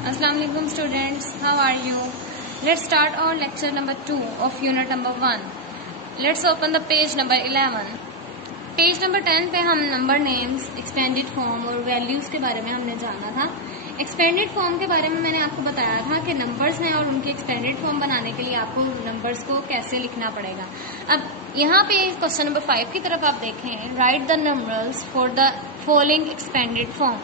Assalamu alaikum students, how are you? Let's start our lecture number 2 of unit number 1. Let's open the page number 11. Page number 10 पे हम number names, expanded form और values के बारे में हमने जाना था। एक्सपेंडेड फॉर्म के बारे में मैंने आपको बताया था कि नंबर्स हैं और उनके एक्सपेंडेड फॉर्म बनाने के लिए आपको नंबर्स को कैसे लिखना पड़ेगा। अब यहाँ पे क्वेश्चन नंबर 5 की तरफ आप देखें, right the numbers for the following expanded form.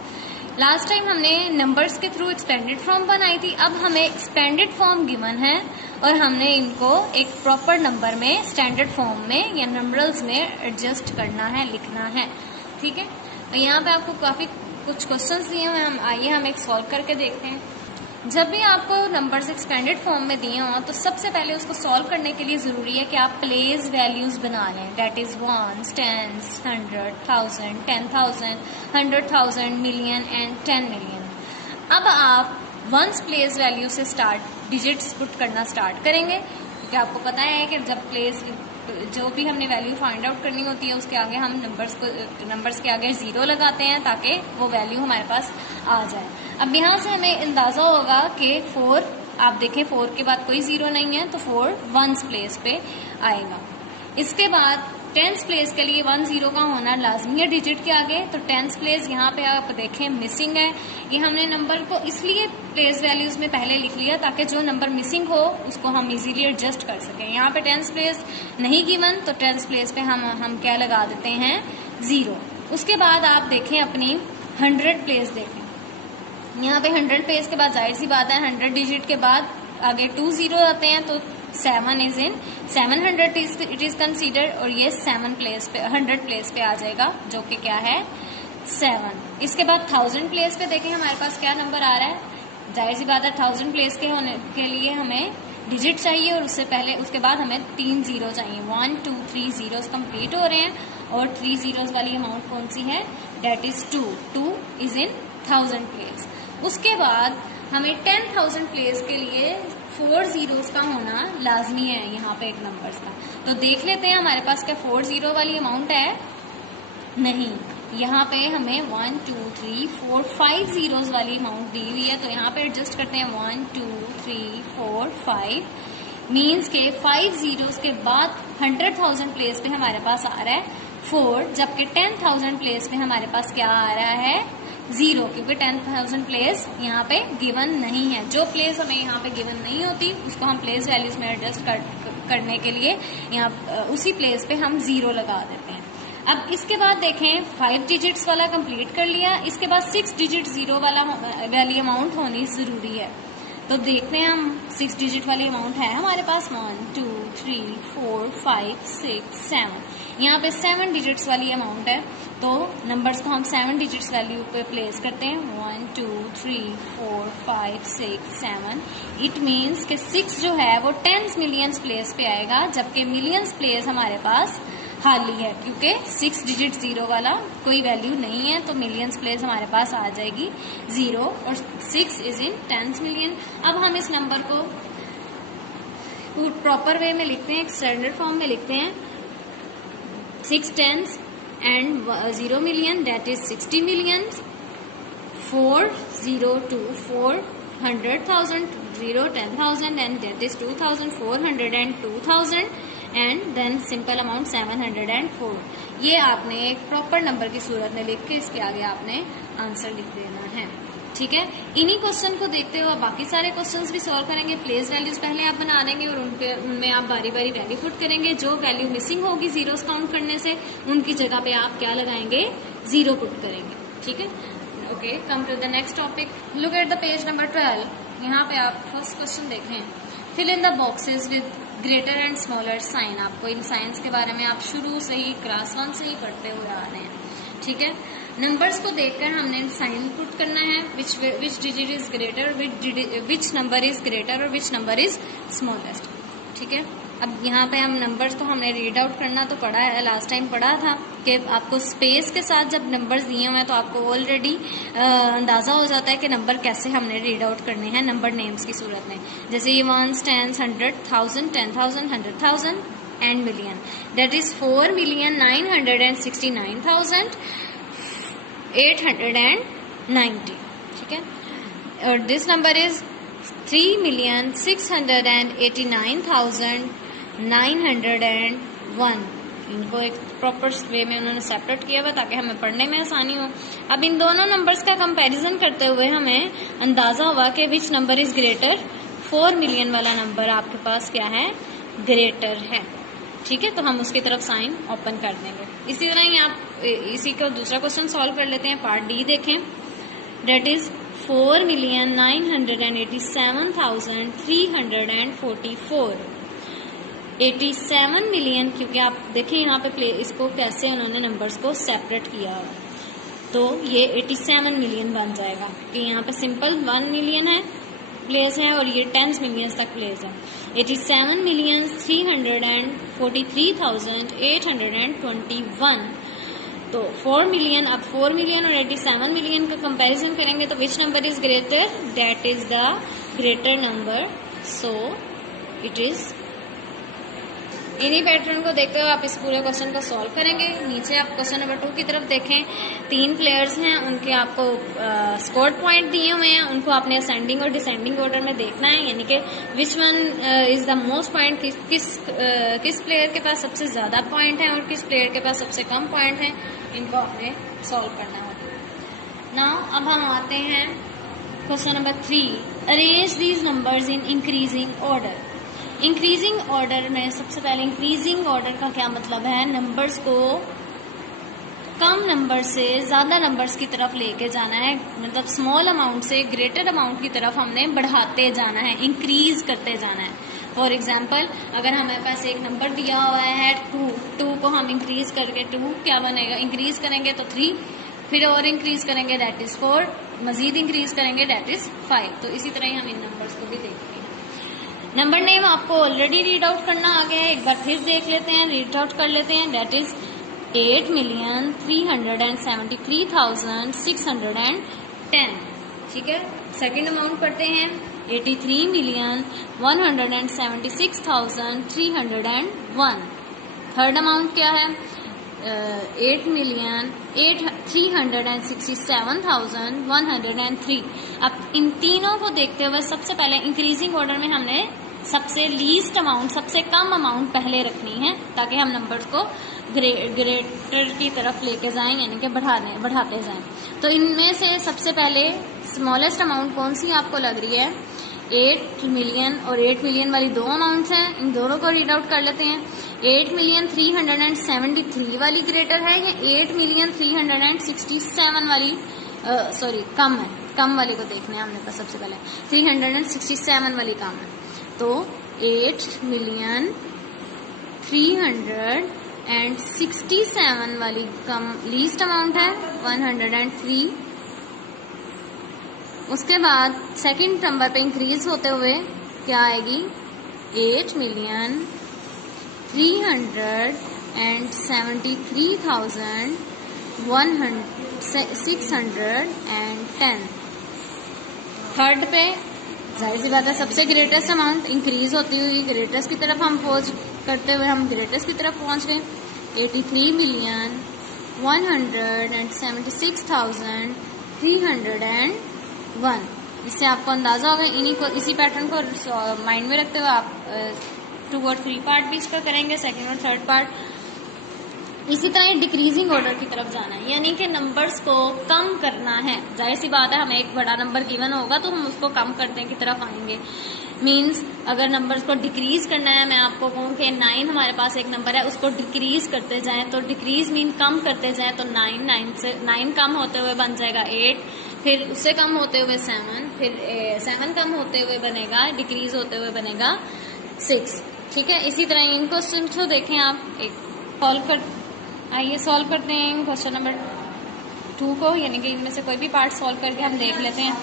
Last time हमने नंबर्स के थ्रू एक्सपेंडेड फॉर्म बनाई थी, अब हमें एक्सपेंडेड फॉर्म गिवन है और हमने इनको एक प्रॉपर नंबर में, स्टैंडर्ड फॉर्म में या नंबरल्स में एडजस्ट करना है, लिखना है। ठीक है, तो यहाँ पे आपको काफी कुछ क्वेश्चंस दिए हुए हैं, आइए हम एक सॉल्व करके देखते हैं। जब भी आपको नंबर्स एक्सपेंडेड फॉर्म में दिए हों तो सबसे पहले उसको सॉल्व करने के लिए जरूरी है कि आप प्लेस वैल्यूज बना लें, that is ones, tens, 100, 1000, 10,000, 100,000, million and 10 million. अब आप वंस प्लेस वैल्यू से स्टार्ट डिजिट्स पुट करना स्टार्ट करेंगे, क्योंकि आपको पता है कि जब प्लेस जो भी हमने वैल्यू फाइंड आउट करनी होती है उसके आगे हम नंबर्स के आगे 0 लगाते हैं ताकि वो वैल्यू हमारे पास आ जाए। अब यहाँ से हमें अंदाजा होगा कि 4, आप देखें 4 के बाद कोई 0 नहीं है तो 4 वंस प्लेस पे आएगा। इसके बाद टेंस प्लेस के लिए 1 0 का होना लाजमी है डिजिट के आगे, तो टेंस प्लेस यहाँ पे आप देखें मिसिंग है। ये हमने नंबर को इसलिए प्लेस वैल्यूज में पहले लिख लिया ताकि जो नंबर मिसिंग हो उसको हम इजीली एडजस्ट कर सकें। यहाँ पे टेंस प्लेस नहीं गिवन तो टेंस प्लेस पे हम क्या लगा देते हैं, 0। उसके बाद आप देखें अपनी 100 प्लेस देखें, यहाँ पे 100 प्लेस के बाद जाहिर सी बात है 100 डिजिट के बाद आगे 2 0 आते हैं तो 7 is in 700 it is consider, और ये 7 प्लेस पे 100 प्लेस पे आ जाएगा जो कि क्या है 7। इसके बाद 1000 प्लेस पे देखें हमारे पास क्या नंबर आ रहा है, जाहिर सी बात है 1000 प्लेस के होने के लिए हमें डिजिट चाहिए और उसके बाद हमें 3 0 चाहिए। 1 2 3 जीरोस कंप्लीट हो रहे हैं और 3 जीरोस वाली अमाउंट कौन सी है, that is 2 is in 1000 place. उसके बाद हमें 10,000 प्लेस के लिए 4 जीरोस का होना लाजमी है यहाँ पे एक नंबर्स का। तो देख लेते हैं हमारे पास क्या 4 0 वाली अमाउंट है, नहीं, यहाँ पे हमें 1 2 3 4 5 जीरोस वाली अमाउंट दी हुई है, तो यहाँ पे एडजस्ट करते हैं 1 2 3 4 5 मीन्स के 5 जीरोस के बाद 100,000 प्लेस पे हमारे पास आ रहा है 4, जबकि 10,000 प्लेस पे हमारे पास क्या आ रहा है 0, क्योंकि 10,000 प्लेस यहाँ पे गिवन नहीं है। जो प्लेस हमें यहाँ पे गिवन नहीं होती उसको हम प्लेस वैल्यूज में एडजस्ट करने के लिए यहाँ उसी प्लेस पे हम 0 लगा देते हैं। अब इसके बाद देखें 5 डिजिट्स वाला कंप्लीट कर लिया, इसके बाद 6 डिजिट 0 वाली अमाउंट होनी जरूरी है। तो देखते हैं हम 6 डिजिट वाली अमाउंट है हमारे पास 1 2 3 4 5 6 7, यहाँ पे 7 डिजिट्स वाली अमाउंट है, तो नंबर्स को हम 7 डिजिट्स वैल्यू पे प्लेस करते हैं 1 2 3 4 5 6 7। इट मीन्स कि 6 जो है वो 10 मिलियंस प्लेस पे आएगा, जबकि मिलियंस प्लेस हमारे पास खाली है क्योंकि 6 डिजिट 0 वाला कोई वैल्यू नहीं है, तो मिलियंस प्लेस हमारे पास आ जाएगी 0 और 6 इज इन 10 मिलियन। अब हम इस नंबर को प्रॉपर वे में लिखते हैं, एक स्टैंडर्ड फॉर्म में लिखते हैं 6 tens and 0 million, that is 60 million, 4 0 2 4 100,000, 0 10,000 and that is 2,400 and 2,000 and then simple amount 704। ये आपने एक प्रॉपर नंबर की सूरत में लिख के इसके आगे आपने आंसर लिख देना है। ठीक है, इन्हीं क्वेश्चन को देखते हुए बाकी सारे क्वेश्चंस भी सॉल्व करेंगे। प्लेस वैल्यूज पहले आप बना देंगे और उनमें आप बारी बारी वैल्यू पुट करेंगे। जो वैल्यू मिसिंग होगी जीरोस काउंट करने से उनकी जगह पे आप क्या लगाएंगे, 0 पुट करेंगे। ठीक है, okay, come to the next topic, look at the page number 12। यहाँ पे आप फर्स्ट क्वेश्चन देखें, fill in the boxes with greater and smaller sign. आपको इन साइंस के बारे में आप शुरू से ही क्लास 1 से ही पढ़ते हुए आ रहे हैं। ठीक है, नंबर्स को देखकर हमने साइन पुट करना है, which digit is greater, which number is greater और विच नंबर इज स्मॉलेस्ट। ठीक है, अब यहाँ पे हम नंबर्स तो हमने रीड आउट करना तो पढ़ा है, लास्ट टाइम पढ़ा था कि आपको स्पेस के साथ जब नंबर्स दिए हुए हैं तो आपको ऑलरेडी अंदाजा हो जाता है कि नंबर कैसे हमने रीड आउट करने हैं नंबर नेम्स की सूरत में। जैसे ये 1 10 100 1000 10,000 100,000 एंड मिलियन, दैट इज 4,969,890। ठीक है, और दिस नंबर इज 3,689,901। इनको एक प्रॉपर वे में उन्होंने सेपरेट किया हुआ ताकि हमें पढ़ने में आसानी हो। अब इन दोनों नंबर्स का कंपैरिजन करते हुए हमें अंदाजा हुआ कि विच नंबर इज ग्रेटर, 4 मिलियन वाला नंबर आपके पास क्या है, ग्रेटर है। ठीक है, तो हम उसकी तरफ साइन ओपन कर देंगे। इसी तरह ही आप इसी को दूसरा क्वेश्चन सॉल्व कर लेते हैं। पार्ट डी देखें, डेट इज 4,987,344। 87 मिलियन, क्योंकि आप देखें यहाँ पे इसको कैसे उन्होंने नंबर्स को सेपरेट किया, तो ये 87 मिलियन बन जाएगा कि यहाँ पे सिंपल 1 मिलियन है प्लेस है और ये 10 मिलियन तक प्लेस है। 87,343,821। तो 4 मिलियन, अब 4 मिलियन और 87 मिलियन का कंपैरिजन करेंगे तो विच number is greater, that is the greater number, so it is. इन्हीं पैटर्न को देखते हुए आप इस पूरे क्वेश्चन को सॉल्व करेंगे। नीचे आप क्वेश्चन नंबर 2 की तरफ देखें, 3 प्लेयर्स हैं, उनके आपको स्कोर पॉइंट दिए हुए हैं, उनको आपने असेंडिंग और डिसेंडिंग ऑर्डर में देखना है, यानी कि which one is the most point, किस प्लेयर के पास सबसे ज्यादा पॉइंट है और किस प्लेयर के पास सबसे कम पॉइंट है, इनको आपने सॉल्व करना होगा। नाउ अब हम आते हैं question number 3, arrange these numbers in increasing order. Increasing order में सबसे पहले, इंक्रीजिंग ऑर्डर का क्या मतलब है, नंबर्स को कम नंबर से ज्यादा नंबर्स की तरफ लेके जाना है, मतलब स्मॉल अमाउंट से ग्रेटर अमाउंट की तरफ हमने बढ़ाते जाना है, इंक्रीज करते जाना है। फॉर एग्जाम्पल, अगर हमारे पास एक नंबर दिया हुआ है 2 को हम इंक्रीज करके 2 क्या बनेगा, इंक्रीज करेंगे तो 3, फिर और इंक्रीज करेंगे दैट इज 4, मजीद इंक्रीज करेंगे दैट इज 5। तो इसी तरह ही हम इन नंबर्स को भी देखेंगे। नंबर नेम आपको ऑलरेडी रीड आउट करना आ गया है, एक बार फिर देख लेते हैं, रीड आउट कर लेते हैं, दैट इज 8,373,610। ठीक है, सेकंड अमाउंट पढ़ते हैं, 83,176,301। थर्ड अमाउंट क्या है, 8,367,103। अब इन तीनों को देखते हुए सबसे पहले इंक्रीजिंग ऑर्डर में हमने सबसे लीस्ट अमाउंट, सबसे कम अमाउंट पहले रखनी है ताकि हम नंबर्स को ग्रेटर की तरफ लेके जाएं, यानी कि बढ़ाते जाएं। तो इनमें से सबसे पहले स्मॉलेस्ट अमाउंट कौन सी आपको लग रही है, 8 मिलियन और 8 मिलियन वाली दो अमाउंट्स हैं, इन दोनों को रीड आउट कर लेते हैं। 8,373 वाली ग्रेटर है या 8,367 वाली कम है, कम वाली को देखना है हमने पास सबसे पहले, 367 वाली कम है। तो 8,367 वाली कम लीस्ट अमाउंट है 103। उसके बाद सेकंड नंबर पे इंक्रीज होते हुए क्या आएगी, 8,373,610। थर्ड पे जाहिर सी बात है सबसे ग्रेटेस्ट अमाउंट इंक्रीज होती हुई ग्रेटेस्ट की तरफ हम पहुंच करते हुए हम ग्रेटेस्ट की तरफ पहुंच गए, 83,176,301। इससे आपको अंदाजा होगा, इन्हीं को इसी पैटर्न को माइंड में रखते हुए आप 2 और 3 पार्ट भी इसका करेंगे, सेकंड और थर्ड पार्ट। इसी तरह डिक्रीजिंग ऑर्डर की तरफ जाना है, यानी कि नंबर्स को कम करना है। जाहिर सी बात है हमें एक बड़ा नंबर गिवन होगा तो हम उसको कम करने की तरफ आएंगे। मीन्स अगर नंबर्स को डिक्रीज करना है, मैं आपको कहूँ कि 9 हमारे पास एक नंबर है, उसको डिक्रीज करते जाएं, तो डिक्रीज मीन कम करते जाएं, तो 9 कम होते हुए बन जाएगा 8, फिर उससे कम होते हुए 7, फिर 7 कम होते हुए बनेगा, डिक्रीज होते हुए बनेगा 6। ठीक है, इसी तरह इन क्वेश्चन को देखें आप, एक सॉल्व कर, आइए सॉल्व करते हैं क्वेश्चन नंबर 2 को, यानी कि इनमें से कोई भी पार्ट सॉल्व करके हम देख लेते हैं।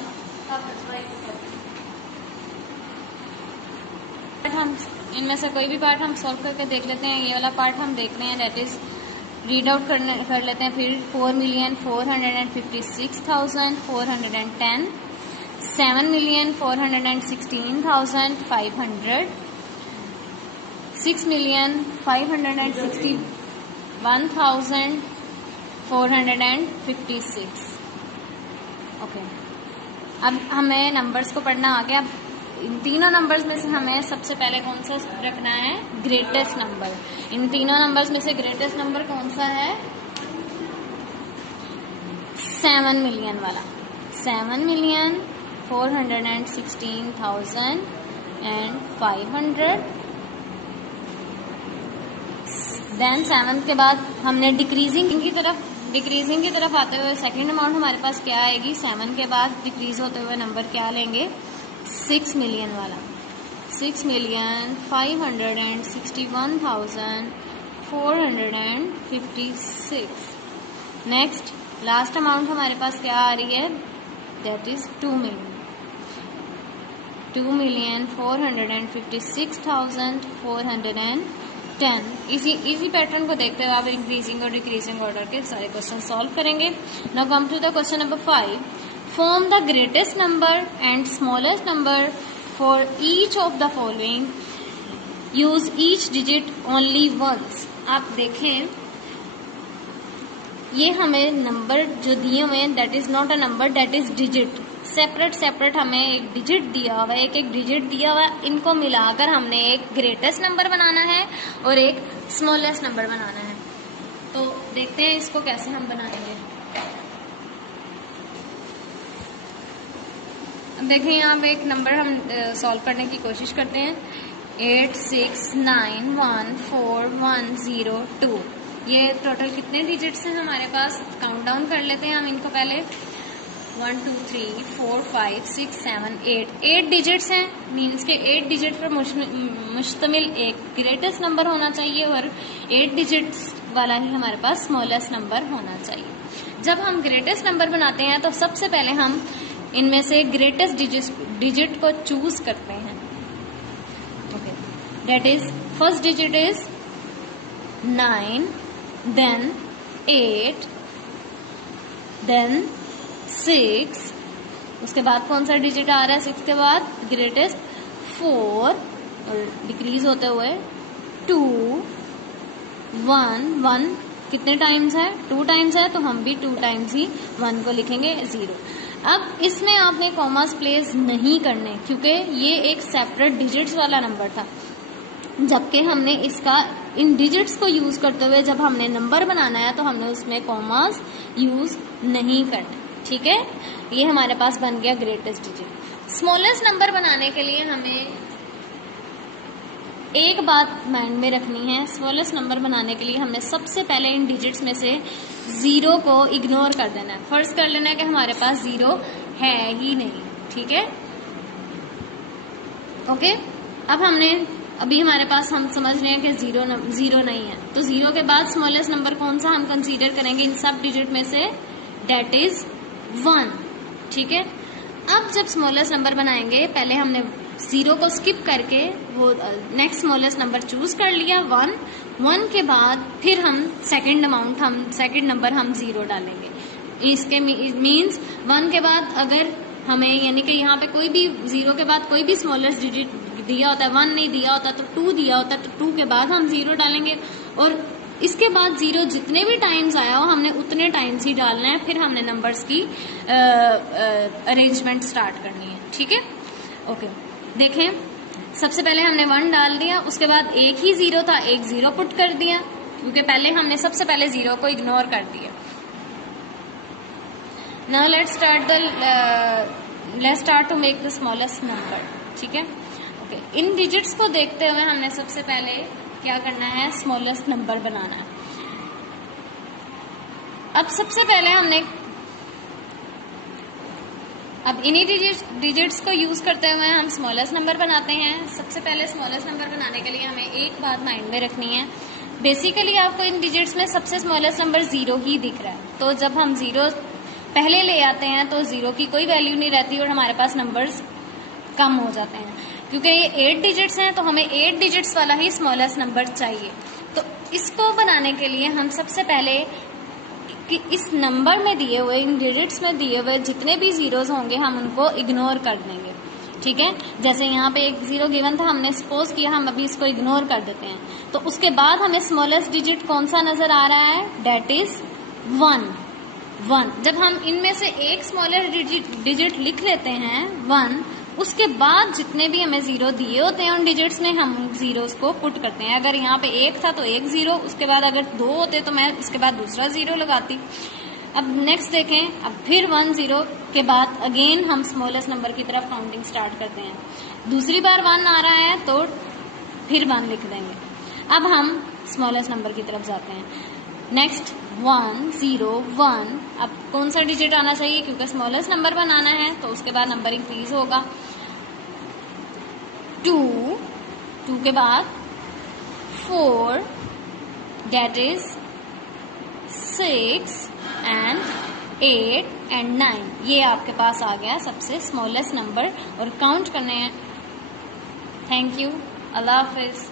हम इनमें से कोई भी पार्ट हम सॉल्व करके देख लेते हैं। ये वाला पार्ट हम देख रहे हैं, दैट इज रीड आउट कर लेते हैं फिर। 4,456,410, 7,416,500, 6,561,456। ओके, अब हमें नंबर्स को पढ़ना आ गया। इन तीनों नंबर्स में से हमें सबसे पहले कौन सा रखना है? Greatest number. इन तीनों नंबर्स में से ग्रेटेस्ट नंबर कौन सा है? 7 मिलियन वाला। 7,416,500। देन 7 के बाद हमने डिक्रीजिंग की तरफ आते हुए सेकंड अमाउंट हमारे पास क्या आएगी? 7 के बाद डिक्रीज होते हुए नंबर क्या लेंगे? 6 मिलियन वाला। 6,561,456। नेक्स्ट लास्ट अमाउंट हमारे पास क्या आ रही है? That is 2 million. 2,456,410। इसी पैटर्न को देखते हुए आप इंक्रीजिंग और डिक्रीजिंग ऑर्डर के सारे क्वेश्चन सॉल्व करेंगे। Now come to the question number 5। Form the greatest number and smallest number for each of the following. Use each digit only once. आप देखें, ये हमें नंबर जो दिए हुए हैं that is not a number, that is digit. Separate हमें एक डिजिट दिया हुआ है, एक डिजिट दिया हुआ है। इनको मिलाकर हमने एक ग्रेटेस्ट नंबर बनाना है और एक स्मॉलेस्ट नंबर बनाना है। तो देखते हैं इसको कैसे हम बनाएंगे। अब देखें, यहाँ पे एक नंबर हम सॉल्व करने की कोशिश करते हैं। 869141102। ये टोटल कितने डिजिट्स हैं हमारे पास? काउंट डाउन कर लेते हैं हम इनको पहले। 1 2 3 4 5 6 7 8 डिजिट्स हैं। मीन्स के 8 डिजिट पर मुश्तमिल एक ग्रेटेस्ट नंबर होना चाहिए और 8 डिजिट्स वाला ही हमारे पास स्मॉलेस्ट नंबर होना चाहिए। जब हम ग्रेटेस्ट नंबर बनाते हैं तो सबसे पहले हम इनमें से ग्रेटेस्ट डिजिट को चूज करते हैं। Okay, that is first digit is 9, then 8, then 6। उसके बाद कौन सा डिजिट आ रहा है? 6 के बाद ग्रेटेस्ट 4 और डिक्रीज होते हुए 2, 1 कितने टाइम्स है? 2 टाइम्स है, तो हम भी 2 टाइम्स ही 1 को लिखेंगे 0। अब इसमें आपने कॉमास प्लेस नहीं करने, क्योंकि ये एक सेपरेट डिजिट्स वाला नंबर था। जबकि हमने इसका इन डिजिट्स को यूज करते हुए जब हमने नंबर बनाना है तो हमने उसमें कॉमास यूज नहीं करना। ठीक है, ये हमारे पास बन गया ग्रेटेस्ट डिजिट। स्मॉलेस्ट नंबर बनाने के लिए हमें एक बात माइंड में रखनी है। स्मॉलेस्ट नंबर बनाने के लिए हमने सबसे पहले इन डिजिट्स में से 0 को इग्नोर कर देना है। फर्ज कर लेना है कि हमारे पास 0 है ही नहीं। ठीक है, ओके। अब अभी हमारे पास हम समझ रहे हैं कि 0 नहीं है, तो 0 के बाद स्मॉलेस्ट नंबर कौन सा हम कंसीडर करेंगे इन सब डिजिट में से? That is 1। ठीक है, अब जब स्मॉलेस्ट नंबर बनाएंगे पहले हमने 0 को स्किप करके वो नेक्स्ट स्मॉलेस्ट नंबर चूज कर लिया 1 के बाद फिर हम सेकंड नंबर हम 0 डालेंगे। इसके मीन्स 1 के बाद अगर हमें यानी कि यहाँ पे कोई भी 0 के बाद कोई भी स्मॉलेस्ट डिजिट दिया होता है, 1 नहीं दिया होता तो 2 दिया होता है, तो 2 के बाद हम 0 डालेंगे और इसके बाद 0 जितने भी टाइम्स आया हो हमने उतने टाइम्स ही डालना है। फिर हमने नंबर्स की अरेंजमेंट स्टार्ट करनी है। ठीक है, ओके। देखें, सबसे पहले हमने 1 डाल दिया, उसके बाद एक ही 0 था, एक 0 पुट कर दिया, क्योंकि पहले हमने सबसे पहले 0 को इग्नोर कर दिया। Now let's start to make the smallest number. ठीक है, ओके। इन डिजिट्स को देखते हुए हमने सबसे पहले क्या करना है? स्मॉलेस्ट नंबर बनाना है। अब सबसे पहले अब इन्हीं डिजिट्स को यूज करते हुए हम स्मॉलेस्ट नंबर बनाते हैं। सबसे पहले स्मॉलेस्ट नंबर बनाने के लिए हमें एक बात माइंड में रखनी है। बेसिकली आपको इन डिजिट्स में सबसे स्मॉलेस्ट नंबर 0 ही दिख रहा है, तो जब हम 0 पहले ले आते हैं तो 0 की कोई वैल्यू नहीं रहती और हमारे पास नंबर्स कम हो जाते हैं। क्योंकि ये 8 डिजिट्स हैं तो हमें 8 डिजिट्स वाला ही स्मॉलेस्ट नंबर चाहिए। तो इसको बनाने के लिए हम सबसे पहले कि इस नंबर में दिए हुए, इन डिजिट्स में दिए हुए जितने भी जीरोस होंगे हम उनको इग्नोर कर देंगे। ठीक है, जैसे यहाँ पे एक 0 गिवन था, हमने सपोज किया हम अभी इसको इग्नोर कर देते हैं। तो उसके बाद हमें स्मॉलेस्ट डिजिट कौन सा नजर आ रहा है? That is 1। 1। जब हम इनमें से एक स्मॉलर डिजिट लिख लेते हैं 1, उसके बाद जितने भी हमें जीरो दिए होते हैं उन डिजिट्स में हम जीरोस को पुट करते हैं। अगर यहाँ पे 1 था तो 1 जीरो, उसके बाद अगर 2 होते तो मैं इसके बाद दूसरा जीरो लगाती। अब नेक्स्ट देखें, अब फिर 1 0 के बाद अगेन हम स्मॉलेस्ट नंबर की तरफ काउंटिंग स्टार्ट करते हैं। दूसरी बार 1 आ रहा है तो फिर 1 लिख देंगे। अब हम स्मॉलेस्ट नंबर की तरफ जाते हैं। नेक्स्ट 1 0 1, अब कौन सा डिजिट आना चाहिए, क्योंकि स्मॉलेस्ट नंबर बनाना है तो उसके बाद नंबर इंक्रीज होगा। 2 के बाद 4, दैट इज 6 एंड 8 एंड 9, ये आपके पास आ गया सबसे स्मॉलेस्ट नंबर और काउंट करने हैं। Thank you, Allah Hafiz.